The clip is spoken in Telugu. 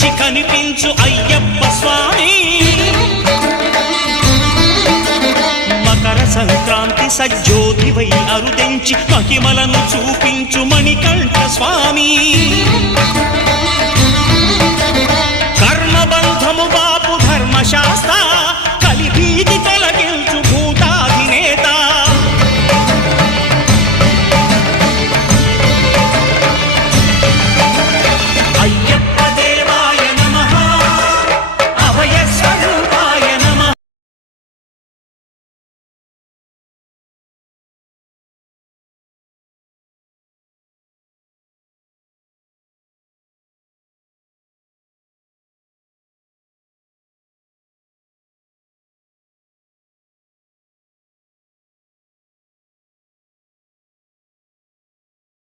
కనిపించి కనిపించు అయ్యప్ప స్వామి. మకర సంక్రాంతి సజ్జోతివై అరుదెంచి మహిమలను చూపించు మణికంఠ స్వామి.